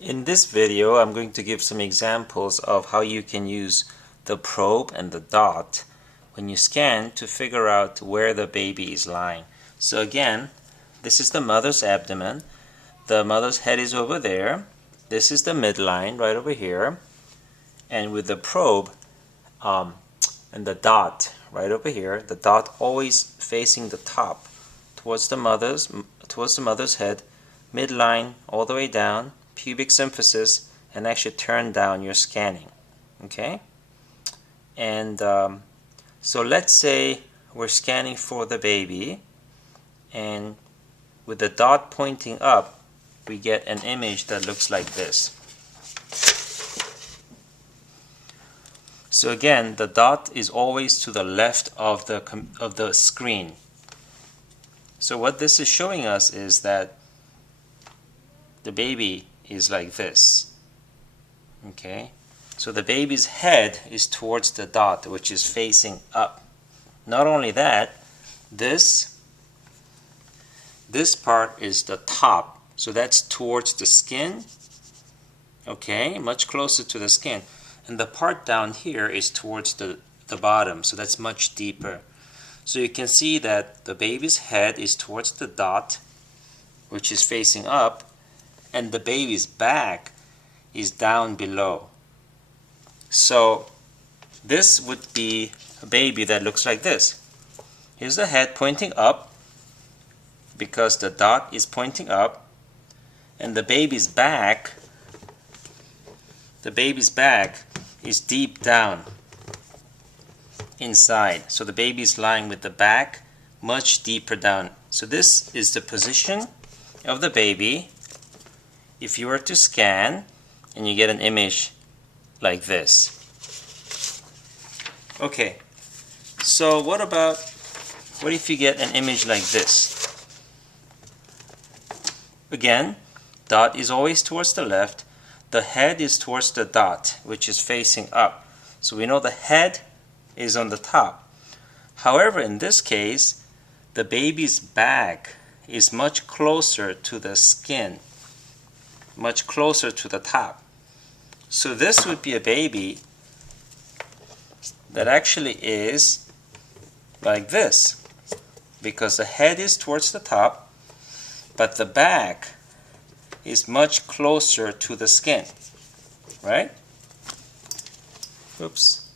In this video, I'm going to give some examples of how you can use the probe and the dot when you scan to figure out where the baby is lying. So again, this is the mother's abdomen. The mother's head is over there. This is the midline right over here. And with the probe and the dot right over here, the dot always facing the top towards the mother's head, midline all the way down, pubic symphysis, and actually turn down your scanning. Okay? And so let's say we're scanning for the baby, and with the dot pointing up, we get an image that looks like this. So again, the dot is always to the left of the screen. So what this is showing us is that the baby is like this. Okay, so the baby's head is towards the dot, which is facing up. Not only that, this part is the top, so that's towards the skin. Okay, much closer to the skin. And the part down here is towards the bottom, so that's much deeper. So you can see that the baby's head is towards the dot, which is facing up, and the baby's back is down below. So this would be a baby that looks like this. Here's the head pointing up because the dot is pointing up, and the baby's back is deep down inside. So the baby is lying with the back much deeper down. So this is the position of the baby if you were to scan and you get an image like this. Okay, so what if you get an image like this? Again, dot is always towards the left. The head is towards the dot, which is facing up. So we know the head is on the top. However, in this case, the baby's back is much closer to the skin, much closer to the top. So this would be a baby that actually is like this, because the head is towards the top, but the back is much closer to the skin, right? Oops.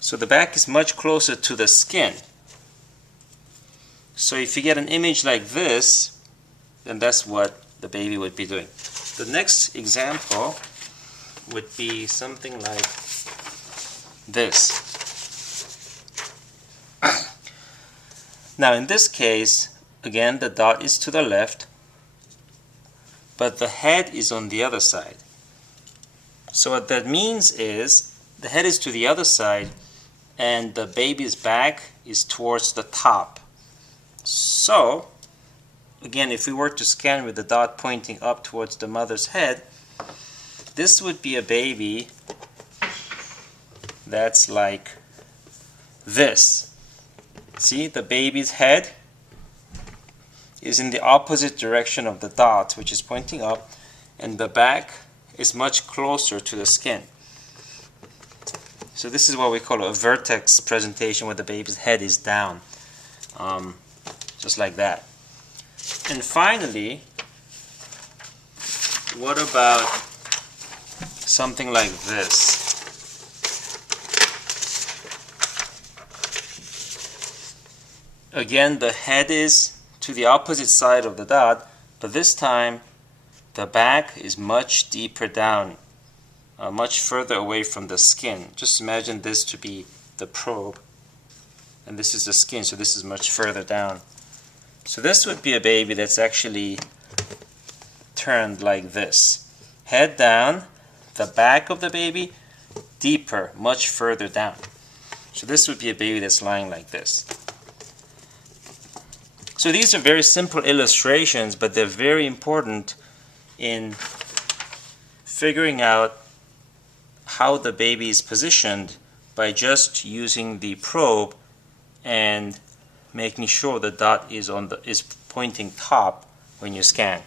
So the back is much closer to the skin. So if you get an image like this, then that's what the baby would be doing. The next example would be something like this. Now in this case, again, the dot is to the left, but the head is on the other side. So what that means is the head is to the other side and the baby's back is towards the top. So again, if we were to scan with the dot pointing up towards the mother's head, this would be a baby that's like this. See, the baby's head is in the opposite direction of the dot, which is pointing up, and the back is much closer to the skin. So this is what we call a vertex presentation, where the baby's head is down, just like that. And finally, what about something like this? Again, the head is to the opposite side of the dot, but this time the back is much deeper down, much further away from the skin. Just imagine this to be the probe, and this is the skin, so this is much further down. So this would be a baby that's actually turned like this. Head down, the back of the baby deeper, much further down. So this would be a baby that's lying like this. So these are very simple illustrations, but they're very important in figuring out how the baby is positioned by just using the probe and making sure the dot is pointing top when you scan.